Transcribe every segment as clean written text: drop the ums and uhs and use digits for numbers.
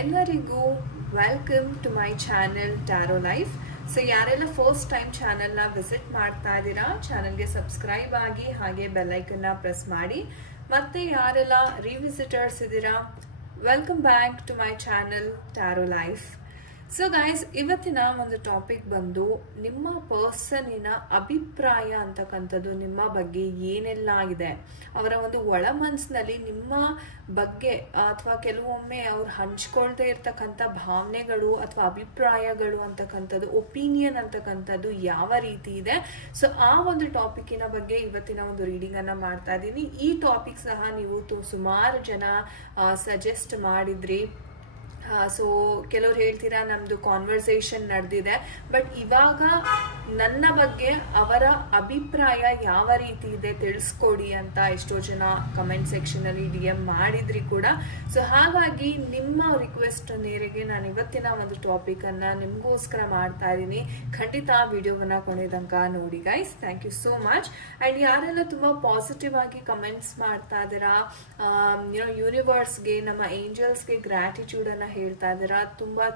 ಎಲ್ಲರಿಗೂ welcome to my channel tarot life. So ಯಾರೆಲ್ಲ first time ಚಾನೆಲ್ನ ವಿಸಿಟ್ ಮಾಡ್ತಾ ಇದ್ದೀರಾ, ಚಾನೆಲ್ಗೆ ಸಬ್ಸ್ಕ್ರೈಬ್ ಆಗಿ ಹಾಗೆ ಬೆಲ್ಲೈಕನ್ನ ಪ್ರೆಸ್ ಮಾಡಿ. ಮತ್ತೆ ಯಾರೆಲ್ಲ ರಿವಿಸಿಟರ್ಸ್ ಇದ್ದೀರಾ, welcome back to my channel tarot life. So guys, ಇವತ್ತಿನ ಒಂದು ಟಾಪಿಕ್ ಬಂದು ನಿಮ್ಮ ಪರ್ಸನಿನ ಅಭಿಪ್ರಾಯ ಅಂತಕ್ಕಂಥದ್ದು, ನಿಮ್ಮ ಬಗ್ಗೆ ಏನೆಲ್ಲ ಇದೆ, ಅವರ ಒಂದು ಒಳ ಮನಸ್ಸಿನಲ್ಲಿ ನಿಮ್ಮ ಬಗ್ಗೆ ಅಥವಾ ಕೆಲವೊಮ್ಮೆ ಅವ್ರು ಹಂಚ್ಕೊಳ್ದೇ ಇರ್ತಕ್ಕಂಥ ಭಾವನೆಗಳು ಅಥವಾ ಅಭಿಪ್ರಾಯಗಳು ಅಂತಕ್ಕಂಥದ್ದು, ಒಪಿನಿಯನ್ ಅಂತಕ್ಕಂಥದ್ದು ಯಾವ ರೀತಿ ಇದೆ. ಸೊ ಆ ಒಂದು ಟಾಪಿಕ್ಕಿನ ಬಗ್ಗೆ ಇವತ್ತಿನ ಒಂದು ರೀಡಿಂಗನ್ನು ಮಾಡ್ತಾ ಇದ್ದೀನಿ. ಈ ಟಾಪಿಕ್ ಸಹ ನೀವು ಸುಮಾರು ಜನ ಸಜೆಸ್ಟ್ ಮಾಡಿದ್ರಿ. ಸೊ ಕೆಲವ್ರು ಹೇಳ್ತೀರಾ ನಮ್ಮದು ಕಾನ್ವರ್ಸೇಷನ್ ನಡೆದಿದೆ, ಬಟ್ ಇವಾಗ ನನ್ನ ಬಗ್ಗೆ ಅವರ ಅಭಿಪ್ರಾಯ ಯಾವ ರೀತಿ ಇದೆ ತಿಳಿಸ್ಕೊಡಿ ಅಂತ ಎಷ್ಟೋ ಜನ ಕಮೆಂಟ್ ಸೆಕ್ಷನಲ್ಲಿ DM ಮಾಡಿದ್ರಿ ಕೂಡ. ಸೊ ಹಾಗಾಗಿ ನಿಮ್ಮ ರಿಕ್ವೆಸ್ಟ್ ಮೇರೆಗೆ ನಾನು ಇವತ್ತಿನ ಒಂದು ಟಾಪಿಕನ್ನು ನಿಮಗೋಸ್ಕರ ಮಾಡ್ತಾ ಇದ್ದೀನಿ. ಖಂಡಿತ ವಿಡಿಯೋವನ್ನು ಕೊನೆ ತನಕ ನೋಡಿ guys. Thank you so much. And ಯಾರೆಲ್ಲ ತುಂಬ ಪಾಸಿಟಿವ್ ಆಗಿ ಕಮೆಂಟ್ಸ್ ಮಾಡ್ತಾ ಇದ್ದೀರಾ, ಯೂನಿವರ್ಸ್ಗೆ, ನಮ್ಮ ಏಂಜಲ್ಸ್ಗೆ ಗ್ರ್ಯಾಟಿಟ್ಯೂಡನ್ನು ಹೇಳ್ತಾ ಇದ್ದೀರಾ,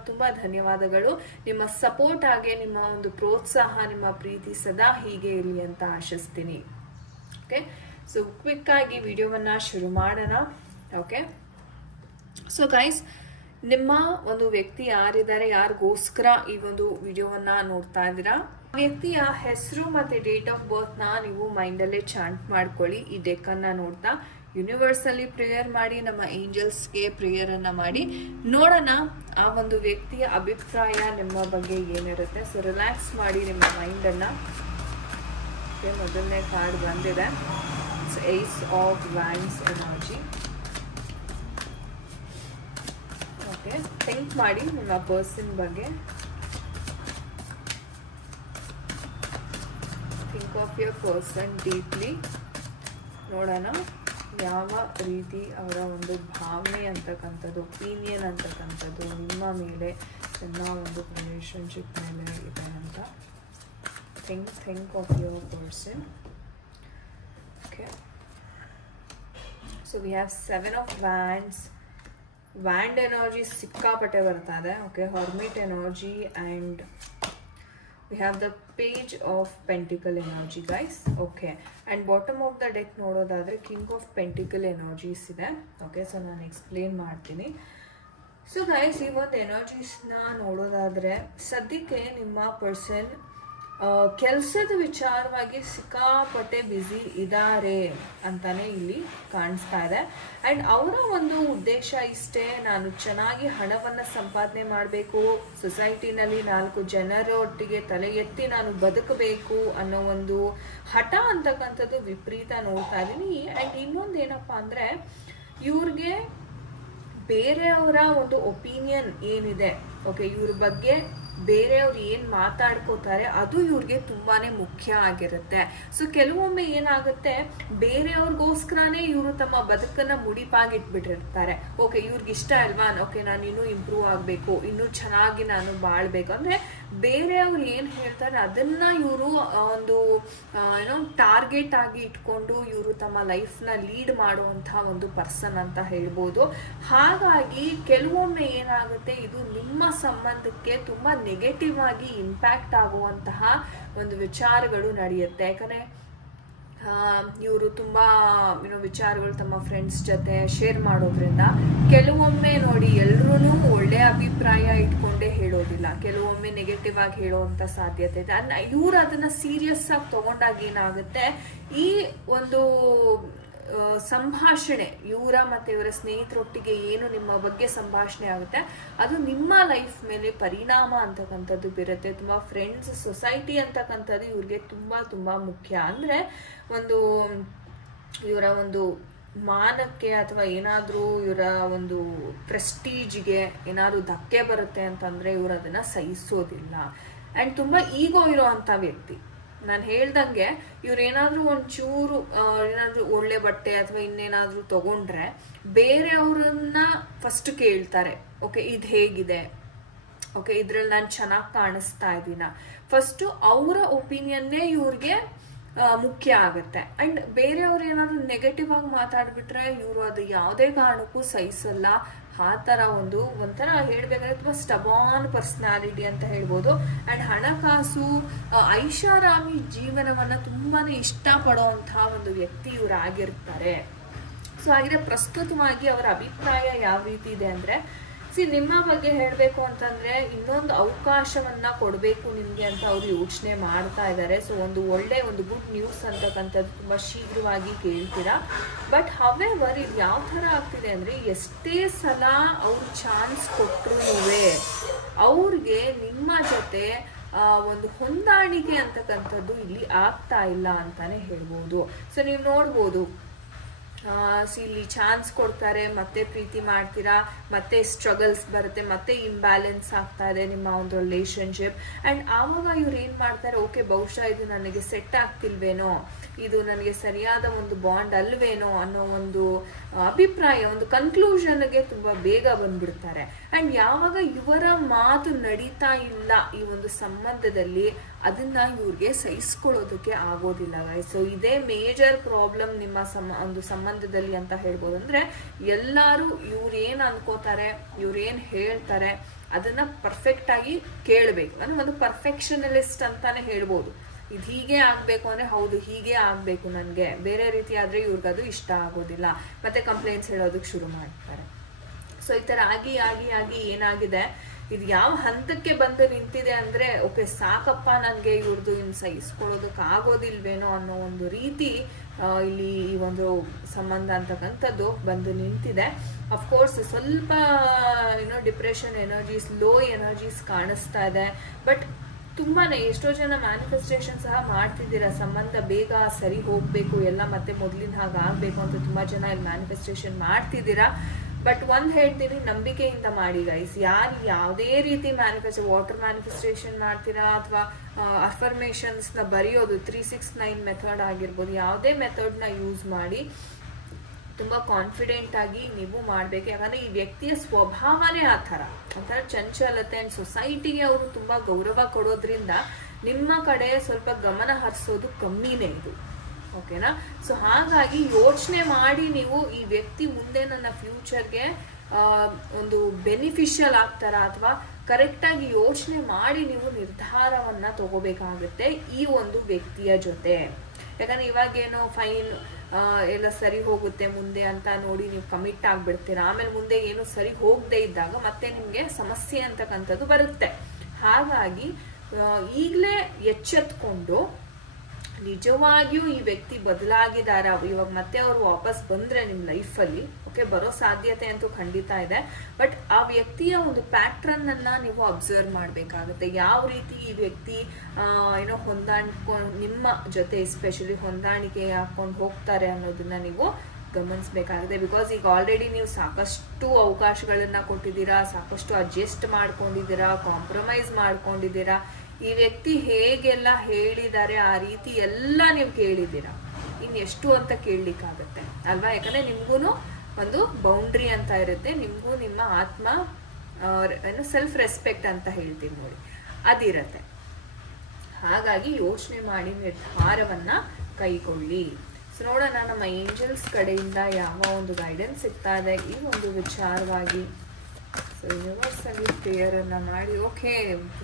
ತುಂಬ ಧನ್ಯವಾದಗಳು. ನಿಮ್ಮ ಸಪೋರ್ಟ್ ಆಗಿ ನಿಮ್ಮ ಒಂದು ಪ್ರೋತ್ಸಾಹ, ನಿಮ್ಮ ಪ್ರೀತಿ ಸದಾ ಹೀಗೆ ಇರಲಿ ಅಂತ ಆಶಿಸ್ತೀನಿ. ಓಕೆ, ಸೊ ಕ್ವಿಕ್ ಆಗಿ ವಿಡಿಯೋವನ್ನ ಶುರು ಮಾಡೋಣ. ಓಕೆ, ಸೊ ಗೈಸ್, ನಿಮ್ಮ ಒಂದು ವ್ಯಕ್ತಿ ಯಾರಿದ್ದಾರೆ, ಯಾರಿಗೋಸ್ಕರ ಈ ಒಂದು ವಿಡಿಯೋವನ್ನ ನೋಡ್ತಾ ಇದ್ದೀರಾ, ವ್ಯಕ್ತಿಯ ಹೆಸರು ಮತ್ತೆ ಡೇಟ್ ಆಫ್ ಬರ್ತ್ ನ ನೀವು ಮೈಂಡಲ್ಲೇ ಚಾಂಟ್ ಮಾಡ್ಕೊಳ್ಳಿ. ಈ ಡೆಕ್ ಅನ್ನ ನೋಡ್ತಾ ಯೂನಿವರ್ಸಲ್ಲಿ ಪ್ರೇಯರ್ ಮಾಡಿ, ನಮ್ಮ ಏಂಜಲ್ಸ್ಗೆ ಪ್ರೇಯರ್ ಅನ್ನ ಮಾಡಿ ನೋಡೋಣ ಆ ಒಂದು ವ್ಯಕ್ತಿಯ ಅಭಿಪ್ರಾಯ ನಿಮ್ಮ ಬಗ್ಗೆ ಏನಿರುತ್ತೆ. ಸೊ ರಿಲ್ಯಾಕ್ಸ್ ಮಾಡಿ ನಿಮ್ಮ ಮೈಂಡನ್ನು. ಮೊದಲನೇ ಕಾರ್ಡ್ ಬಂದಿದೆ, ace of wands energy. Okay, think ಮಾಡಿ ನಿಮ್ಮ ಪರ್ಸನ್ ಬಗ್ಗೆ. Think of your person deeply. ನೋಡೋಣ ಯಾವ ರೀತಿ ಅವರ ಒಂದು ಭಾವನೆ ಅಂತಕ್ಕಂಥದ್ದು, ಒಪಿನಿಯನ್ ಅಂತಕ್ಕಂಥದ್ದು ನಿಮ್ಮ ಮೇಲೆ, ನನ್ನ ಒಂದು ರಿಲೇಶನ್ಶಿಪ್ ಮೇಲೆ ಇದೆ ಅಂತ. Think of your person. Okay, so we have 7 of wands. Wand energy ಸಿಕ್ಕಾಪಟ್ಟೆ ಬರ್ತಾ ಇದೆ. Okay, hermit energy and we have the page of pentacle energy guys. Okay, and bottom of the deck ನೋಡೋದಾದ್ರೆ king of pentacle energies ಇದೆ. Okay, so ನಾನು explain ಮಾಡ್ತೀನಿ. So guys, ಈ ಒಂದು ಎನರ್ಜೀಸ್ನ ನೋಡೋದಾದ್ರೆ ಸದ್ಯಕ್ಕೆ ನಿಮ್ಮ ಪರ್ಸನ್ ಕೆಲಸದ ವಿಚಾರವಾಗಿ ಸಿಕ್ಕಾಪಟ್ಟೆ ಬ್ಯುಸಿ ಇದ್ದಾರೆ ಅಂತಾನೆ ಇಲ್ಲಿ ಕಾಣಿಸ್ತಾ ಇದೆ. ಆ್ಯಂಡ್ ಅವರ ಒಂದು ಉದ್ದೇಶ ಇಷ್ಟೇ, ನಾನು ಚೆನ್ನಾಗಿ ಹಣವನ್ನು ಸಂಪಾದನೆ ಮಾಡಬೇಕು, ಸೊಸೈಟಿನಲ್ಲಿ 4 ಜನರೊಟ್ಟಿಗೆ ತಲೆ ಎತ್ತಿ ನಾನು ಬದುಕಬೇಕು ಅನ್ನೋ ಒಂದು ಹಠ ಅಂತಕ್ಕಂಥದ್ದು ವಿಪರೀತ ನೋಡ್ತಾ ಇದ್ದೀನಿ. ಆ್ಯಂಡ್ ಇನ್ನೊಂದು ಏನಪ್ಪ ಅಂದರೆ, ಇವ್ರಿಗೆ ಬೇರೆಯವರ ಒಂದು ಒಪಿನಿಯನ್ ಏನಿದೆ, ಓಕೆ, ಇವ್ರ ಬಗ್ಗೆ ಬೇರೆಯವ್ರು ಏನು ಮಾತಾಡ್ಕೋತಾರೆ ಅದು ಇವ್ರಿಗೆ ತುಂಬಾನೇ ಮುಖ್ಯ ಆಗಿರುತ್ತೆ. ಸೊ ಕೆಲವೊಮ್ಮೆ ಏನಾಗುತ್ತೆ, ಬೇರೆಯವ್ರಿಗೋಸ್ಕರನೇ ಇವರು ತಮ್ಮ ಬದುಕನ್ನ ಮುಡಿಪಾಗಿಟ್ಬಿಟ್ಟಿರ್ತಾರೆ. ಓಕೆ, ಇವ್ರಿಗೆ ಇಷ್ಟ ಅಲ್ವಾ, ಓಕೆ ನಾನು ಇನ್ನೂ ಇಂಪ್ರೂವ್ ಆಗಬೇಕು, ಇನ್ನೂ ಚೆನ್ನಾಗಿ ನಾನು ಬಾಳ್ಬೇಕು ಅಂದರೆ ಬೇರೆಯವ್ರು ಏನು ಹೇಳ್ತಾರೆ ಅದನ್ನ ಇವರು ಒಂದು ಟಾರ್ಗೆಟ್ ಆಗಿ ಇಟ್ಕೊಂಡು ಇವರು ತಮ್ಮ ಲೈಫ್ನ ಲೀಡ್ ಮಾಡುವಂಥ ಒಂದು ಪರ್ಸನ್ ಅಂತ ಹೇಳ್ಬೋದು. ಹಾಗಾಗಿ ಕೆಲವೊಮ್ಮೆ ಏನಾಗುತ್ತೆ, ಇದು ನಿಮ್ಮ ಸಂಬಂಧಕ್ಕೆ ತುಂಬ ನೆಗೆಟಿವ್ ಆಗಿ ಇಂಪ್ಯಾಕ್ಟ್ ಆಗುವಂತಹ ಒಂದು ವಿಚಾರಗಳು ನಡೆಯುತ್ತೆ. ಯಾಕಂದರೆ ಇವರು ತುಂಬ ವಿಚಾರಗಳು ತಮ್ಮ ಫ್ರೆಂಡ್ಸ್ ಜೊತೆ ಶೇರ್ ಮಾಡೋದ್ರಿಂದ ಕೆಲವೊಮ್ಮೆ ನೋಡಿ ಎಲ್ಲರೂ ಒಳ್ಳೆಯ ಅಭಿಪ್ರಾಯ ಇಟ್ಕೊಂಡೇ ಹೇಳೋದಿಲ್ಲ, ಕೆಲವೊಮ್ಮೆ ನೆಗೆಟಿವ್ ಆಗಿ ಹೇಳೋವಂಥ ಸಾಧ್ಯತೆ ಇದೆ. ಇವರು ಅದನ್ನು ಸೀರಿಯಸ್ ಆಗಿ ತಗೊಂಡಾಗ ಏನಾಗುತ್ತೆ, ಈ ಒಂದು ಸಂಭಾಷಣೆ ಇವರ ಮತ್ತು ಇವರ ಸ್ನೇಹಿತರೊಟ್ಟಿಗೆ ಏನು ನಿಮ್ಮ ಬಗ್ಗೆ ಸಂಭಾಷಣೆ ಆಗುತ್ತೆ ಅದು ನಿಮ್ಮ ಲೈಫ್ ಮೇಲೆ ಪರಿಣಾಮ ಅಂತಕ್ಕಂಥದ್ದು ಬೀರುತ್ತೆ. ತುಂಬ ಫ್ರೆಂಡ್ಸ್, ಸೊಸೈಟಿ ಅಂತಕ್ಕಂಥದ್ದು ಇವ್ರಿಗೆ ತುಂಬ ಮುಖ್ಯ. ಅಂದರೆ ಒಂದು ಇವರ ಒಂದು ಮಾನಕ್ಕೆ ಅಥವಾ ಏನಾದರೂ ಇವರ ಒಂದು ಪ್ರೆಸ್ಟೀಜ್ಗೆ ಏನಾದರೂ ಧಕ್ಕೆ ಬರುತ್ತೆ ಅಂತಂದರೆ ಇವರು ಅದನ್ನು ಸಹಿಸೋದಿಲ್ಲ. ಆ್ಯಂಡ್ ತುಂಬ ಈಗೋ ಇರೋ ಅಂಥ ವ್ಯಕ್ತಿ. ನಾನು ಹೇಳ್ದಂಗೆ ಇವ್ರೇನಾದರೂ ಒಂಚೂರು ಏನಾದರೂ ಒಳ್ಳೆ ಬಟ್ಟೆ ಅಥವಾ ಇನ್ನೇನಾದರೂ ತಗೊಂಡ್ರೆ ಬೇರೆಯವ್ರನ್ನ ಫಸ್ಟ್ ಕೇಳ್ತಾರೆ. ಓಕೆ, ಇದು ಹೇಗಿದೆ, ಓಕೆ ಇದ್ರಲ್ಲಿ ನಾನು ಚೆನ್ನಾಗಿ ಕಾಣಿಸ್ತಾ ಇದ್ದೀನ, ಫಸ್ಟು ಅವರ ಒಪಿನಿಯನ್ನೇ ಇವ್ರಿಗೆ ಮುಖ್ಯ ಆಗುತ್ತೆ. ಅಂಡ್ ಬೇರೆಯವ್ರು ಏನಾದ್ರು ನೆಗೆಟಿವ್ ಆಗಿ ಮಾತಾಡ್ಬಿಟ್ರೆ ಇವರು ಅದು ಯಾವುದೇ ಕಾರಣಕ್ಕೂ ಸಹಿಸಲ್ಲ. ಆ ಥರ ಒಂಥರ ಹೇಳ್ಬೇಕಾದ್ರೆ ತುಂಬ ಸ್ಟಬಾನ್ ಪರ್ಸ್ನಾಲಿಟಿ ಅಂತ ಹೇಳ್ಬೋದು. ಅಂಡ್ ಹಣಕಾಸು ಐಷಾರಾಮಿ ಜೀವನವನ್ನ ತುಂಬಾನೇ ಇಷ್ಟಪಡೋ ಅಂತಹ ಒಂದು ವ್ಯಕ್ತಿ ಇವರಾಗಿರ್ತಾರೆ. ಸೊ ಹಾಗೆ ಪ್ರಸ್ತುತವಾಗಿ ಅವರ ಅಭಿಪ್ರಾಯ ಯಾವ ರೀತಿ ಇದೆ ಅಂದ್ರೆ, ನಿಮ್ಮ ಬಗ್ಗೆ ಹೇಳಬೇಕು ಅಂತಂದ್ರೆ ಇನ್ನೊಂದು ಅವಕಾಶವನ್ನ ಕೊಡಬೇಕು ನಿಮ್ಗೆ ಅಂತ ಅವರು ಯೋಚನೆ ಮಾಡ್ತಾ ಇದ್ದಾರೆ. ಸೊ ಒಂದು ಗುಡ್ ನ್ಯೂಸ್ ಅಂತಕ್ಕಂಥದ್ದು ತುಂಬಾ ಶೀಘ್ರವಾಗಿ ಕೇಳ್ತೀರಾ. ಬಟ್ ಹವೆವರ್ ಇದು ಯಾವ ತರ ಆಗ್ತಿದೆ ಅಂದ್ರೆ, ಎಷ್ಟೇ ಸಲ ಅವ್ರು ಚಾನ್ಸ್ ಕೊಟ್ರು ಅವ್ರಿಗೆ ನಿಮ್ಮ ಜೊತೆ ಒಂದು ಹೊಂದಾಣಿಕೆ ಅಂತಕ್ಕಂಥದ್ದು ಇಲ್ಲಿ ಆಗ್ತಾ ಇಲ್ಲ ಅಂತಾನೆ ಹೇಳ್ಬೋದು. ಸೊ ನೀವು ನೋಡ್ಬೋದು, ಇಲ್ಲಿ ಚಾನ್ಸ್ ಕೊಡ್ತಾರೆ, ಮತ್ತೆ ಪ್ರೀತಿ ಮಾಡ್ತೀರಾ, ಮತ್ತೆ ಸ್ಟ್ರಗಲ್ಸ್ ಬರುತ್ತೆ, ಮತ್ತೆ ಇಂಬ್ಯಾಲೆನ್ಸ್ ಆಗ್ತಾ ಇದೆ ನಿಮ್ಮ ಒಂದು ರಿಲೇಶನ್ಶಿಪ್. ಅಂಡ್ ಆವಾಗ ಇವ್ರು ಏನ್ ಮಾಡ್ತಾರೆ, ಓಕೆ ಬಹುಶಃ ಇದು ನನಗೆ ಸೆಟ್ ಆಗ್ತಿಲ್ವೇನೋ, ಇದು ನನಗೆ ಸರಿಯಾದ ಒಂದು ಬಾಂಡ್ ಅಲ್ವೇನೋ ಅನ್ನೋ ಒಂದು ಅಭಿಪ್ರಾಯ, ಒಂದು ಕನ್ಕ್ಲೂಷನ್ಗೆ ತುಂಬಾ ಬೇಗ ಬಂದ್ಬಿಡ್ತಾರೆ. ಅಂಡ್ ಯಾವಾಗ ಇವರ ಮಾತು ನಡೀತಾ ಇಲ್ಲ ಈ ಒಂದು ಸಂಬಂಧದಲ್ಲಿ, ಅದನ್ನ ಇವ್ರಿಗೆ ಸಹಿಸ್ಕೊಳ್ಳೋದಕ್ಕೆ ಆಗೋದಿಲ್ಲ ಗೈಸ್. ಸೊ ಇದೇ ಮೇಜರ್ ಪ್ರಾಬ್ಲಮ್ ನಿಮ್ಮ ಒಂದು ಸಂಬಂಧದಲ್ಲಿ ಅಂತ ಹೇಳ್ಬೋದು. ಅಂದ್ರೆ ಎಲ್ಲರೂ ಇವ್ರೇನ್ ಅನ್ಕೋತಾರೆ, ಇವ್ರೇನ್ ಹೇಳ್ತಾರೆ ಅದನ್ನ ಪರ್ಫೆಕ್ಟ್ ಆಗಿ ಕೇಳ್ಬೇಕು. ಅಂದ್ರೆ ಒಂದು ಪರ್ಫೆಕ್ಷನಲಿಸ್ಟ್ ಅಂತಾನೆ ಹೇಳ್ಬೋದು. ಇದು ಹೀಗೆ ಆಗ್ಬೇಕು ಅಂದ್ರೆ ಹೌದು ಹೀಗೆ ಆಗ್ಬೇಕು ನನ್ಗೆ, ಬೇರೆ ರೀತಿ ಆದ್ರೆ ಇವ್ರಿಗದು ಇಷ್ಟ ಆಗೋದಿಲ್ಲ, ಮತ್ತೆ ಕಂಪ್ಲೇಂಟ್ಸ್ ಹೇಳೋದಕ್ಕೆ ಶುರು ಮಾಡ್ತಾರೆ. ಸೊ ಈ ತರ ಆಗಿ ಆಗಿ ಆಗಿ ಏನಾಗಿದೆ, ಇದು ಯಾವ ಹಂತಕ್ಕೆ ಬಂದು ನಿಂತಿದೆ ಅಂದ್ರೆ, ಓಕೆ ಸಾಕಪ್ಪ ನನ್ಗೆ ಇವ್ರದ್ದು ಇನ್ನು ಸಹಿಸ್ಕೊಳ್ಳೋದಕ್ಕೆ ಆಗೋದಿಲ್ವೇನೋ ಅನ್ನೋ ಒಂದು ರೀತಿ ಇಲ್ಲಿ ಈ ಒಂದು ಸಂಬಂಧ ಅಂತಕ್ಕಂಥದ್ದು ಬಂದು ನಿಂತಿದೆ. ಅಫ್ಕೋರ್ಸ್ ಸ್ವಲ್ಪ ಡಿಪ್ರೆಷನ್ ಎನರ್ಜೀಸ್, ಲೋ ಎನರ್ಜೀಸ್ ಕಾಣಿಸ್ತಾ ಇದೆ. ಬಟ್ ತುಂಬಾನೇ ಎಷ್ಟೋ ಜನ ಮ್ಯಾನಿಫೆಸ್ಟೇಷನ್ ಸಹ ಮಾಡ್ತಿದ್ದೀರಾ, ಸಂಬಂಧ ಬೇಗ ಸರಿ ಹೋಗ್ಬೇಕು, ಎಲ್ಲ ಮತ್ತೆ ಮೊದಲಿನ ಹಾಗೆ ಆಗ್ಬೇಕು ಅಂತ ತುಂಬಾ ಜನ ಇಲ್ಲಿ ಮ್ಯಾನಿಫೆಸ್ಟೇಷನ್ ಮಾಡ್ತಿದ್ದೀರಾ. ಬಟ್ ಒಂದ್ ಹೇಳ್ತೀನಿ, ನಂಬಿಕೆಯಿಂದ ಮಾಡಿ ಗೈಸ್. ಯಾವುದೇ ರೀತಿ ವಾಟರ್ ಮ್ಯಾನಿಫೆಸ್ಟೇಷನ್ ಮಾಡ್ತೀರಾ ಅಥವಾ ಅಫರ್ಮೇಷನ್ಸ್ ನ ಬರೆಯೋದು 369 ಮೆಥಡ್ ಆಗಿರ್ಬೋದು, ಯಾವುದೇ ಮೆಥಡ್ ನ ಯೂಸ್ ಮಾಡಿ ತುಂಬಾ ಕಾನ್ಫಿಡೆಂಟ್ ಆಗಿ ನೀವು ಮಾಡ್ಬೇಕು. ಯಾಕಂದ್ರೆ ಈ ವ್ಯಕ್ತಿಯ ಸ್ವಭಾವನೇ ಆ ಥರ, ಒಂಥರ ಚಂಚಲತೆ. ಅಂಡ್ ಸೊಸೈಟಿಗೆ ಅವರು ತುಂಬಾ ಗೌರವ ಕೊಡೋದ್ರಿಂದ ನಿಮ್ಮ ಕಡೆ ಸ್ವಲ್ಪ ಗಮನ ಹರಿಸೋದು ಕಮ್ಮಿನೇ ಇದು, ಓಕೆನಾ. ಸೊ ಹಾಗಾಗಿ ಯೋಚನೆ ಮಾಡಿ ನೀವು, ಈ ವ್ಯಕ್ತಿ ಮುಂದೆ ನನ್ನ ಫ್ಯೂಚರ್ಗೆ ಒಂದು ಬೆನಿಫಿಷಿಯಲ್ ಆಗ್ತಾರ ಅಥವಾ ಕರೆಕ್ಟಾಗಿ ಯೋಚನೆ ಮಾಡಿ ನೀವು ನಿರ್ಧಾರವನ್ನ ತಗೋಬೇಕಾಗುತ್ತೆ ಈ ಒಂದು ವ್ಯಕ್ತಿಯ ಜೊತೆ. ಯಾಕಂದ್ರೆ ಇವಾಗೇನೋ ಫೈನ್ ಎಲ್ಲ ಸರಿ ಹೋಗುತ್ತೆ ಮುಂದೆ ಅಂತ ನೋಡಿ ನೀವು ಕಮಿಟ್ ಆಗ್ಬಿಡ್ತೀರಾ, ಆಮೇಲೆ ಮುಂದೆ ಏನು ಸರಿ ಹೋಗದೆ ಇದ್ದಾಗ ಮತ್ತೆ ನಿಮ್ಗೆ ಸಮಸ್ಯೆ ಅಂತಕ್ಕಂಥದ್ದು ಬರುತ್ತೆ. ಹಾಗಾಗಿ ಈಗಲೇ ಎಚ್ಚೆತ್ಕೊಂಡು ನಿಜವಾಗಿಯೂ ಈ ವ್ಯಕ್ತಿ ಬದಲಾಗಿದಾರ, ಇವಾಗ ಮತ್ತೆ ಅವ್ರು ವಾಪಸ್ ಬಂದ್ರೆ ನಿಮ್ ಲೈಫಲ್ಲಿ, ಓಕೆ ಬರೋ ಸಾಧ್ಯತೆ ಅಂತೂ ಖಂಡಿತ ಇದೆ. ಬಟ್ ಆ ವ್ಯಕ್ತಿಯ ಒಂದು ಪ್ಯಾಟ್ರನ್ ಅನ್ನ ನೀವು ಅಬ್ಸರ್ವ್ ಮಾಡ್ಬೇಕಾಗುತ್ತೆ. ಯಾವ ರೀತಿ ಈ ವ್ಯಕ್ತಿ ನಿಮ್ಮ ಜೊತೆ ಎಸ್ಪೆಷಲಿ ಹೊಂದಾಣಿಕೆ ಹಾಕೊಂಡು ಹೋಗ್ತಾರೆ ಅನ್ನೋದನ್ನ ನೀವು ಗಮನಿಸಬೇಕಾಗುತ್ತೆ. ಬಿಕಾಸ್ ಈಗ ಆಲ್ರೆಡಿ ನೀವು ಸಾಕಷ್ಟು ಅವಕಾಶಗಳನ್ನ ಕೊಟ್ಟಿದ್ದೀರಾ, ಸಾಕಷ್ಟು ಅಡ್ಜಸ್ಟ್ ಮಾಡ್ಕೊಂಡಿದ್ದೀರಾ, ಕಾಂಪ್ರಮೈಸ್ ಮಾಡ್ಕೊಂಡಿದ್ದೀರಾ. ಈ ವ್ಯಕ್ತಿ ಹೇಗೆಲ್ಲ ಹೇಳಿದ್ದಾರೆ ಆ ರೀತಿ ಎಲ್ಲ ನೀವು ಕೇಳಿದ್ದೀರಾ, ಇನ್ನೆಷ್ಟು ಅಂತ ಕೇಳಲಿಕ್ಕಾಗತ್ತೆ ಅಲ್ವಾ. ಯಾಕಂದ್ರೆ ನಿಮ್ಗೂ ಒಂದು ಬೌಂಡ್ರಿ ಅಂತ ಇರುತ್ತೆ, ನಿಮ್ಗೂ ನಿಮ್ಮ ಆತ್ಮ ಸೆಲ್ಫ್ ರೆಸ್ಪೆಕ್ಟ್ ಅಂತ ಹೇಳ್ತೀವಿ ನೋಡಿ, ಅದಿರತ್ತೆ. ಹಾಗಾಗಿ ಯೋಚನೆ ಮಾಡಿ ನಿರ್ಧಾರವನ್ನ ಕೈಗೊಳ್ಳಿ. ಸೊ ನೋಡೋಣ ನಮ್ಮ ಏಂಜಲ್ಸ್ ಕಡೆಯಿಂದ ಯಾವ ಒಂದು ಗೈಡೆನ್ಸ್ ಸಿಗ್ತಾ ಇದೆ ಈ ಒಂದು ವಿಚಾರವಾಗಿ. ಸೊ ಯೂನಿವರ್ಸಲ್ಲಿ ಪ್ರೇಯರನ್ನು ಮಾಡಿ, ಓಕೆ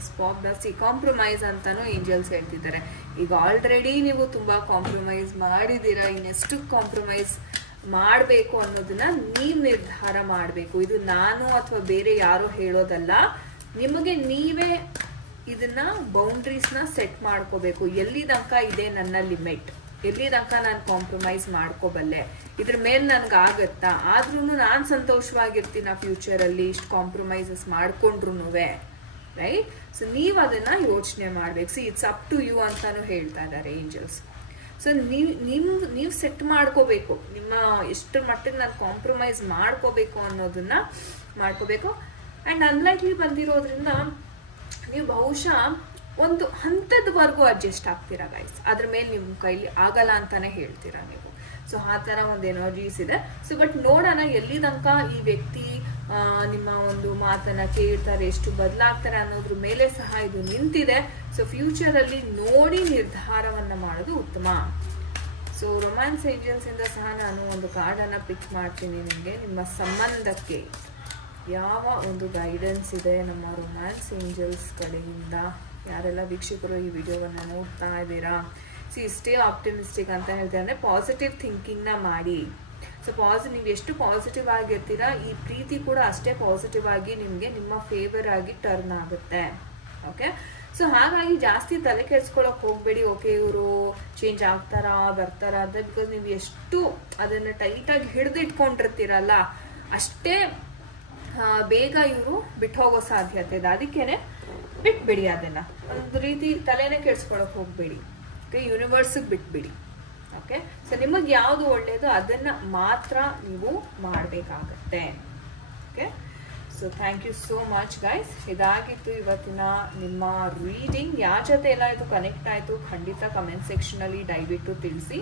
ಸ್ಪಾಪ್ ಸಿ ಕಾಂಪ್ರಮೈಸ್ ಅಂತಾನು ಏಂಜಲ್ಸ್ ಹೇಳ್ತಿದ್ದಾರೆ. ಈಗ ಆಲ್ರೆಡಿ ನೀವು ತುಂಬ ಕಾಂಪ್ರಮೈಸ್ ಮಾಡಿದ್ದೀರಾ, ಇನ್ನೆಷ್ಟು ಕಾಂಪ್ರಮೈಸ್ ಮಾಡಬೇಕು ಅನ್ನೋದನ್ನ ನೀವು ನಿರ್ಧಾರ ಮಾಡಬೇಕು. ಇದು ನಾನು ಅಥವಾ ಬೇರೆ ಯಾರು ಹೇಳೋದಲ್ಲ, ನಿಮಗೆ ನೀವೇ ಇದನ್ನ ಬೌಂಡ್ರೀಸ್ನ ಸೆಟ್ ಮಾಡ್ಕೋಬೇಕು. ಎಲ್ಲಿ ತನಕ ಇದೆ ನನ್ನ ಲಿಮಿಟ್, ಎಲ್ಲಿ ತನಕ ನಾನು ಕಾಂಪ್ರಮೈಸ್ ಮಾಡ್ಕೋಬಲ್ಲೆ, ಇದ್ರ ಮೇಲೆ ನನ್ಗೆ ಆಗತ್ತಾ, ಆದ್ರೂ ನಾನು ಸಂತೋಷವಾಗಿರ್ತೀನಿ ಆ ಫ್ಯೂಚರಲ್ಲಿ ಇಷ್ಟು ಕಾಂಪ್ರಮೈಸಸ್ ಮಾಡ್ಕೊಂಡ್ರು ರೈಟ್. ಸೊ ನೀವು ಅದನ್ನ ಯೋಚನೆ ಮಾಡ್ಬೇಕು. See it's up to you ಅಂತಾನು ಹೇಳ್ತಾ ಇದ್ದಾರೆ ಏಂಜಲ್ಸ್. ಸೊ ನೀವು ಸೆಟ್ ಮಾಡ್ಕೋಬೇಕು, ನಿಮ್ಮ ಎಷ್ಟರ ಮಟ್ಟಿಗೆ ನಾನು ಕಾಂಪ್ರಮೈಸ್ ಮಾಡ್ಕೋಬೇಕು ಅನ್ನೋದನ್ನ ಮಾಡ್ಕೋಬೇಕು. ಅಂಡ್ ಅನ್ಲೈಕ್ಲಿ ಬಂದಿರೋದ್ರಿಂದ ನೀವು ಬಹುಶಃ ಒಂದು ಹಂತದವರೆಗೂ ಅಡ್ಜಸ್ಟ್ ಆಗ್ತೀರಾ ಗೈಸ್, ಅದ್ರ ಮೇಲೆ ನಿಮ್ಮ ಕೈಲಿ ಆಗಲ್ಲ ಅಂತಾನೆ ಹೇಳ್ತೀರಾ ನೀವು. ಸೊ ಆ ಥರ ಒಂದು ಎನರ್ಜೀಸ್ ಇದೆ. ಸೊ ಬಟ್ ನೋಡೋಣ ಎಲ್ಲಿ ತನಕ ಈ ವ್ಯಕ್ತಿ ನಿಮ್ಮ ಒಂದು ಮಾತನ್ನು ಕೇಳ್ತಾರೆ, ಎಷ್ಟು ಬದಲಾಗ್ತಾರೆ ಅನ್ನೋದ್ರ ಮೇಲೆ ಸಹ ಇದು ನಿಂತಿದೆ. ಸೊ ಫ್ಯೂಚರಲ್ಲಿ ನೋಡಿ ನಿರ್ಧಾರವನ್ನು ಮಾಡೋದು ಉತ್ತಮ. ಸೊ ರೊಮ್ಯಾನ್ಸ್ ಏಂಜಲ್ಸಿಂದ ಸಹ ನಾನು ಒಂದು ಕಾರ್ಡನ್ನು ಪಿಕ್ ಮಾಡ್ತೀನಿ ನಿಮಗೆ. ನಿಮ್ಮ ಸಂಬಂಧಕ್ಕೆ ಯಾವ ಒಂದು ಗೈಡೆನ್ಸ್ ಇದೆ ನಮ್ಮ ರೊಮ್ಯಾನ್ಸ್ ಏಂಜಲ್ಸ್ ಕಡೆಯಿಂದ? ಯಾರೆಲ್ಲ ವೀಕ್ಷಕರು ಈ ವಿಡಿಯೋವನ್ನು ನೋಡ್ತಾ ಇದ್ದೀರಾ, ಸ್ಟೇ ಆಪ್ಟಿಮಿಸ್ಟಿಕ್ ಅಂತ ಹೇಳ್ತಾರೆ. ಅಂದರೆ ಪಾಸಿಟಿವ್ ಥಿಂಕಿಂಗ್ನ ಮಾಡಿ. ಸೊ ನೀವು ಎಷ್ಟು ಪಾಸಿಟಿವ್ ಆಗಿರ್ತೀರಾ, ಈ ಪ್ರೀತಿ ಕೂಡ ಅಷ್ಟೇ ಪಾಸಿಟಿವ್ ಆಗಿ ನಿಮಗೆ ನಿಮ್ಮ ಫೇವರ್ ಆಗಿ ಟರ್ನ್ ಆಗುತ್ತೆ. ಓಕೆ, ಸೊ ಹಾಗಾಗಿ ಜಾಸ್ತಿ ತಲೆ ಕೆಡ್ಸ್ಕೊಳಕ್ಕೆ ಹೋಗಬೇಡಿ. ಓಕೆ, ಇವರು ಚೇಂಜ್ ಆಗ್ತಾರಾ ಬರ್ತಾರಾ ಅಂತ. ಬಿಕಾಸ್ ನೀವು ಎಷ್ಟು ಅದನ್ನು ಟೈಟಾಗಿ ಹಿಡಿದಿಟ್ಕೊಂಡಿರ್ತೀರಲ್ಲ, ಅಷ್ಟೇ ಬೇಗ ಇವರು ಬಿಟ್ಟು ಹೋಗೋ ಸಾಧ್ಯತೆ ಇದೆ. ಅದಕ್ಕೇನೆ ಬಿಟ್ಬಿಡಿ, ಅದನ್ನು ಒಂದು ರೀತಿ ತಲೆನೇ ಕೆಡ್ಸ್ಕೊಳಕ್ಕೆ ಹೋಗಬೇಡಿ. ಓಕೆ, ಯೂನಿವರ್ಸಿಗೆ ಬಿಟ್ಬಿಡಿ. ಓಕೆ, ಸೊ ನಿಮಗೆ ಯಾವುದು ಒಳ್ಳೆಯದು ಅದನ್ನು ಮಾತ್ರ ನೀವು ಮಾಡಬೇಕಾಗತ್ತೆ. Okay, so thank you so much guys. ಇದಾಗಿತ್ತು ಇವತ್ತಿನ ನಿಮ್ಮ ರೀಡಿಂಗ್. ಯಾರ ಜೊತೆ ಎಲ್ಲ ಇದು ಕನೆಕ್ಟ್ ಆಯಿತು ಖಂಡಿತ ಕಮೆಂಟ್ ಸೆಕ್ಷನಲ್ಲಿ ದಯವಿಟ್ಟು ತಿಳಿಸಿ.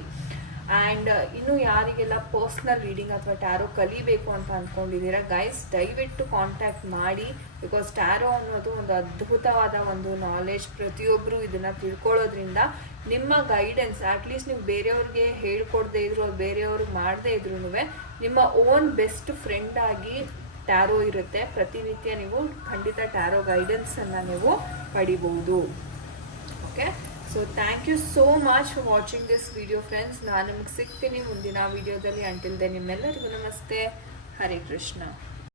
ಆ್ಯಂಡ್ ಇನ್ನು ಯಾರಿಗೆಲ್ಲ ಪರ್ಸ್ನಲ್ ರೀಡಿಂಗ್ ಅಥವಾ ಟ್ಯಾರೋ ಕಲಿಬೇಕು ಅಂತ ಅಂದ್ಕೊಂಡಿದ್ದೀರಾ ಗೈಸ್, ದಯವಿಟ್ಟು ಕಾಂಟ್ಯಾಕ್ಟ್ ಮಾಡಿ. ಬಿಕಾಸ್ ಟ್ಯಾರೋ ಅನ್ನೋದು ಒಂದು ಅದ್ಭುತವಾದ ಒಂದು ನಾಲೆಜ್. ಪ್ರತಿಯೊಬ್ಬರು ಇದನ್ನು ತಿಳ್ಕೊಳ್ಳೋದ್ರಿಂದ ನಿಮ್ಮ ಗೈಡೆನ್ಸ್ ಅಟ್ಲೀಸ್ಟ್ ನೀವು ಬೇರೆಯವ್ರಿಗೆ ಹೇಳ್ಕೊಡದೇ ಇದ್ರು, ಬೇರೆಯವ್ರಿಗೆ ಮಾಡದೇ ಇದ್ರೂ ನಿಮ್ಮ ಓನ್ ಬೆಸ್ಟ್ ಫ್ರೆಂಡ್ ಆಗಿ ಟ್ಯಾರೋ ಇರುತ್ತೆ. ಪ್ರತಿನಿತ್ಯ ನೀವು ಖಂಡಿತ ಟ್ಯಾರೋ ಗೈಡೆನ್ಸನ್ನು ನೀವು ಪಡಿಬಹುದು. Okay, so thank you so much for watching this video friends. ನಾನು ನಿಮ್ಗೆ ಸಿಗ್ತೀನಿ ಮುಂದಿನ ವಿಡಿಯೋದಲ್ಲಿ. ಅಂಟಿಲ್ ದೆನ್ ನಿಮ್ಮೆಲ್ಲರಿಗೂ ನಮಸ್ತೆ. ಹರೇ ಕೃಷ್ಣ.